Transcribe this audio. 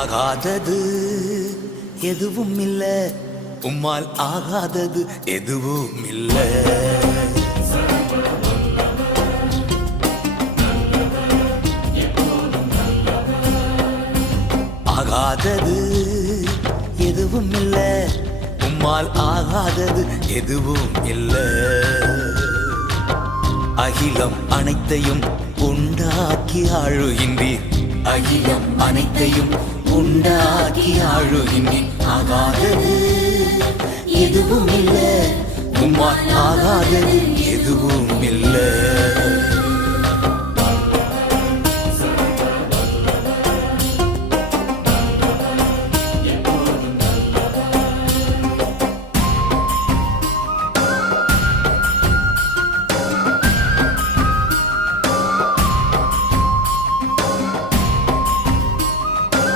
ஆகாதது எதுவும் இல்ல, உம்மால் ஆகாதது எதுவும் இல்ல. ஆகாதது எதுவும் இல்ல, உம்மால் ஆகாதது எதுவும் இல்ல. அகிலம் அனைத்தையும் உண்டாக்கி ஆளுகின்றீர், அகிலம் அனைத்தையும் உண்டாக்கி ஆளுகின்றீர். ஆகாதது எதுவும் இல்ல, உம்மால் ஆகாதது எதுவும் இல்ல.